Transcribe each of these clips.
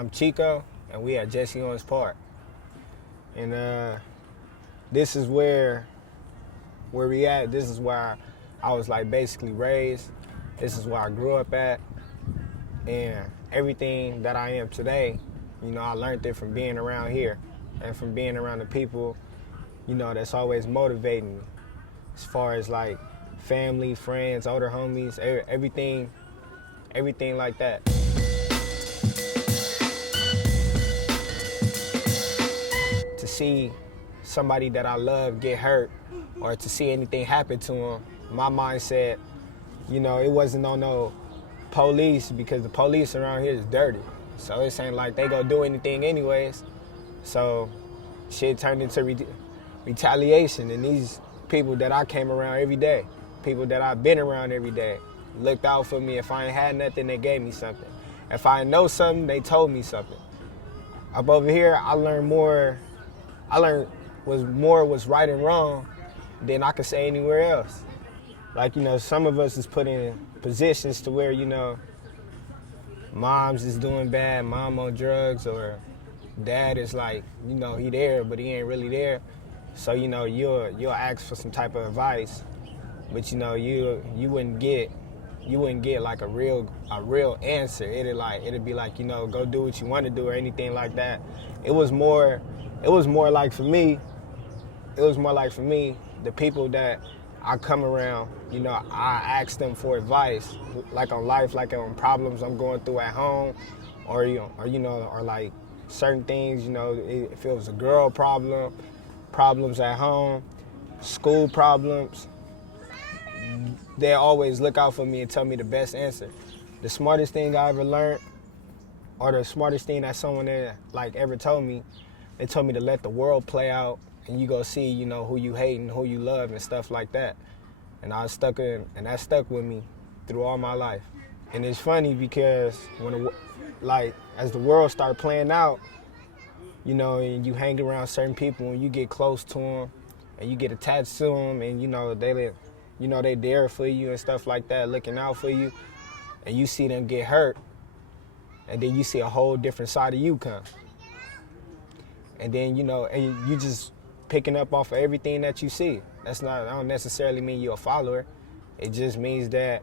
I'm Chiico, and we at Jesse Owens Park. And this is where we at. This is where I was like basically raised. This is where I grew up at. And everything that I am today, you know, I learned it from being around here and from being around the people, you know, that's always motivating me. As far as like family, friends, older homies, everything like that. To see somebody that I love get hurt or to see anything happen to him, my mindset, you know, it wasn't on no police because the police around here is dirty. So it ain't like they go do anything anyways. So shit turned into retaliation, and these people that I came around every day, people that I've been around every day, looked out for me. If I ain't had nothing, they gave me something. If I know something, they told me something. Up over here, I learned more. I learned what's right and wrong than I could say anywhere else. Like, you know, some of us is put in positions to where, you know, mom's is doing bad, mom on drugs, or dad is like, you know, he there, but he ain't really there. So, you know, you'll ask for some type of advice, but you know, you wouldn't get like a real answer. It'd be like, you know, go do what you want to do or anything like that. It was more like for me, the people that I come around, you know, I ask them for advice, like on life, like on problems I'm going through at home, or like certain things, you know, if it was a girl problem, problems at home, school problems, they always look out for me and tell me the best answer. The smartest thing I ever learned, or the smartest thing that someone like ever told me, they told me to let the world play out, and you go see, you know, who you hate and who you love and stuff like that. And that stuck with me through all my life. And it's funny because as the world started playing out, you know, and you hang around certain people and you get close to them and you get attached to them, and you know they there for you and stuff like that, looking out for you, and you see them get hurt, and then you see a whole different side of you come. And then, you know, and you just picking up off of everything that you see. I don't necessarily mean you're a follower. It just means that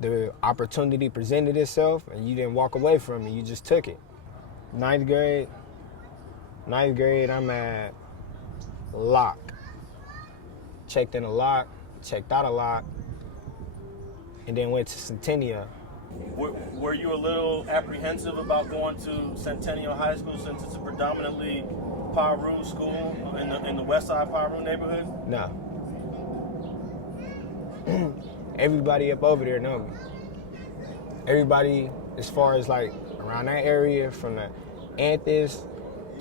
the opportunity presented itself and you didn't walk away from it, you just took it. Ninth grade, I'm at Locke. Checked in a Locke, checked out a Locke, and then went to Centennial. Were you a little apprehensive about going to Centennial High School since it's a predominantly Piru school in the West Side Piru neighborhood? No. Everybody up over there know me. Everybody, as far as like around that area, from the anthems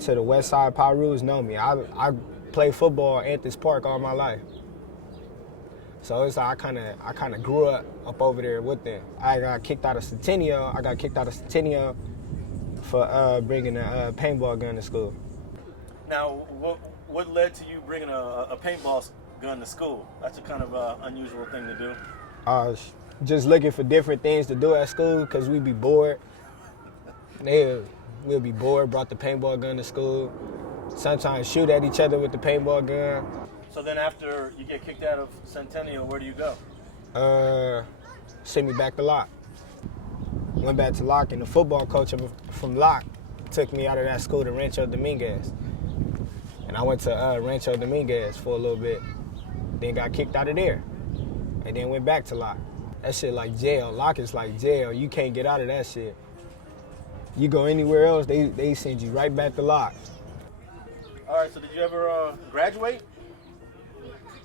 to the West Side Pirus, know me. I played football at Anthems Park all my life. So it's like I kind of grew up over there with them. I got kicked out of Centennial. For bringing a paintball gun to school. Now, what led to you bringing a paintball gun to school? That's a kind of unusual thing to do. I was just looking for different things to do at school because we'd be bored. We'd be bored, brought the paintball gun to school. Sometimes shoot at each other with the paintball gun. So then after you get kicked out of Centennial, where do you go? Sent me back to Locke. Went back to Locke, and the football coach from Locke took me out of that school to Rancho Dominguez. And I went to Rancho Dominguez for a little bit, then got kicked out of there, and then went back to Locke. That shit like jail. Locke is like jail. You can't get out of that shit. You go anywhere else, they send you right back to Locke. All right, so did you ever graduate?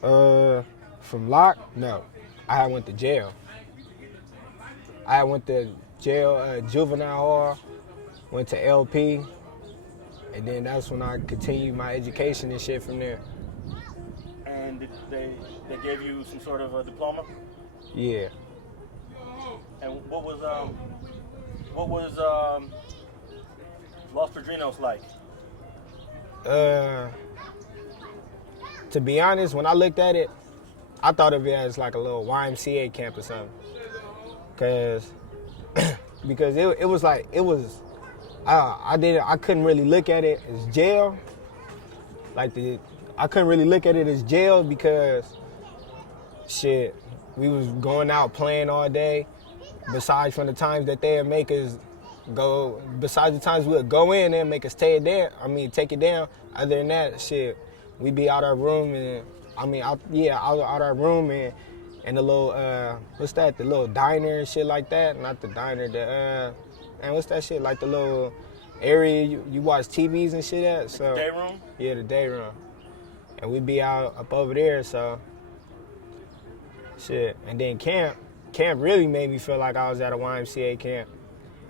From Locke? No. I had went to jail. Juvenile hall, went to LP, and then that's when I continued my education and shit from there. And they gave you some sort of a diploma? Yeah. And what was Los Padrinos like? To be honest, when I looked at it, I thought of it as like a little YMCA camp or something. Because it was I couldn't really look at it as jail. I couldn't really look at it as jail because shit, we was going out playing all day. Besides from the times that they'd make us go, besides the times we'd go in and make us take it down. Other than that, shit, we'd be out our room and out our room and the little what's that? The little diner and shit like that. Not the diner, and what's that shit? Like the little area you watch TVs and shit at. So day room? Yeah, the day room. And we'd be out up over there, so shit. And then camp really made me feel like I was at a YMCA camp.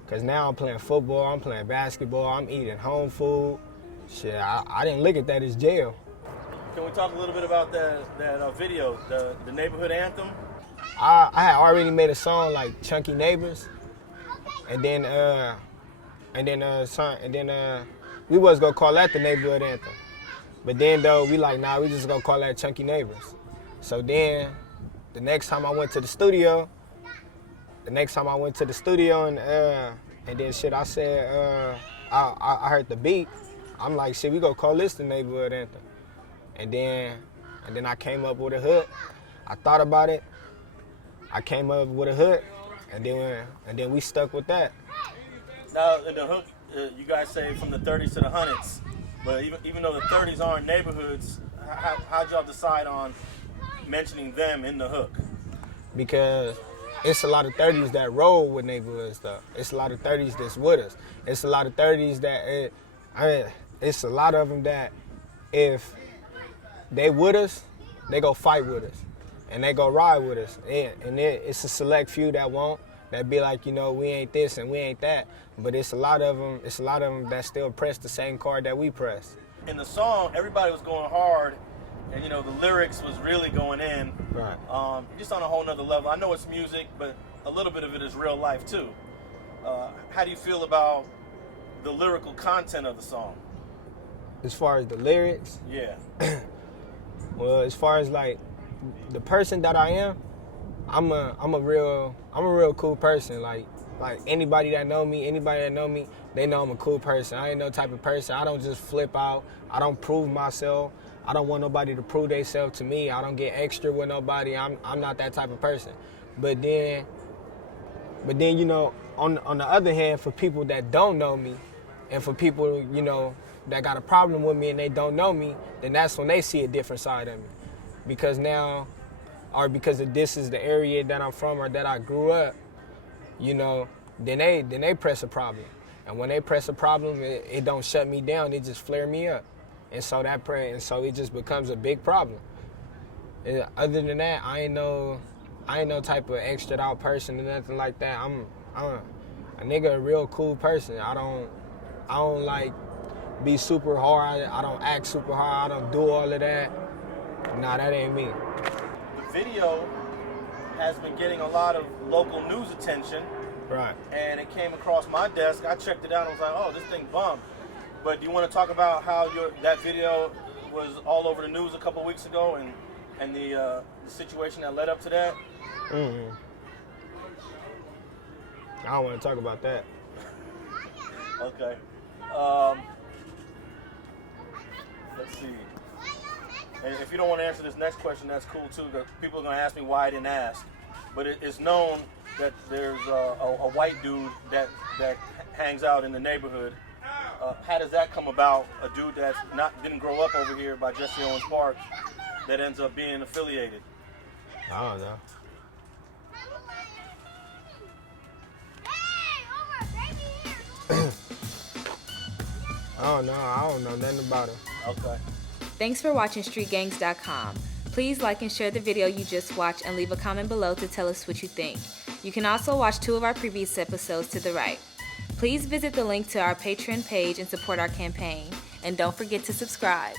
Cause now I'm playing football, I'm playing basketball, I'm eating home food. Shit, I didn't look at that as jail. Can we talk a little bit about that video, the Neighborhood Anthem? I had already made a song like Chunky Neighbors, and then we was gonna call that the Neighborhood Anthem, but then though we like we just gonna call that Chunky Neighbors. So then the next time I went to the studio and then shit I said I heard the beat. I'm like, shit, we gonna call this the Neighborhood Anthem. And then I came up with a hook. I thought about it. I came up with a hook, and then we stuck with that. Now in the hook, you guys say from the 30s to the hundreds, but even though the 30s aren't neighborhoods, how'd y'all decide on mentioning them in the hook? Because it's a lot of 30s that roll with neighborhood stuff. It's a lot of 30s that's with us. It's a lot of 30s that it's a lot of them that if they with us, they go fight with us, and they go ride with us. And it's a select few that won't. That be like, we ain't this and we ain't that. But it's a lot of them. It's a lot of them that still press the same card that we press. In the song, everybody was going hard, and the lyrics was really going in. Right. Just on a whole nother level. I know it's music, but a little bit of it is real life too. How do you feel about the lyrical content of the song? As far as the lyrics? Yeah. Well, as far as like the person that I am, I'm a real cool person. Like anybody that know me, they know I'm a cool person. I ain't no type of person. I don't just flip out. I don't prove myself. I don't want nobody to prove themselves to me. I don't get extra with nobody. I'm not that type of person. But then on the other hand, for people that don't know me, and for people that got a problem with me and they don't know me, then that's when they see a different side of me. Because this is the area that I'm from or that I grew up, then they press a problem. And when they press a problem, it don't shut me down, it just flare me up. And so it just becomes a big problem. And other than that, I ain't no type of extra out person or nothing like that. I'm a nigga, a real cool person. I don't like be super hard. I don't act super hard. I don't do all of that. Nah, that ain't me. The video has been getting a lot of local news attention. Right. And it came across my desk. I checked it out and was like, oh, this thing bumped. But do you want to talk about how that video was all over the news a couple of weeks ago and the situation that led up to that? Mm-hmm. I don't want to talk about that. Okay. Let's see. And if you don't want to answer this next question, that's cool too. People are going to ask me why I didn't ask. But it's known that there's a white dude that hangs out in the neighborhood. How does that come about? A dude that didn't grow up over here by Jesse Owens Park that ends up being affiliated. I don't know. I don't know nothing about it. Okay. Thanks for watching StreetGangs.com. Please like and share the video you just watched and leave a comment below to tell us what you think. You can also watch 2 of our previous episodes to the right. Please visit the link to our Patreon page and support our campaign. And don't forget to subscribe.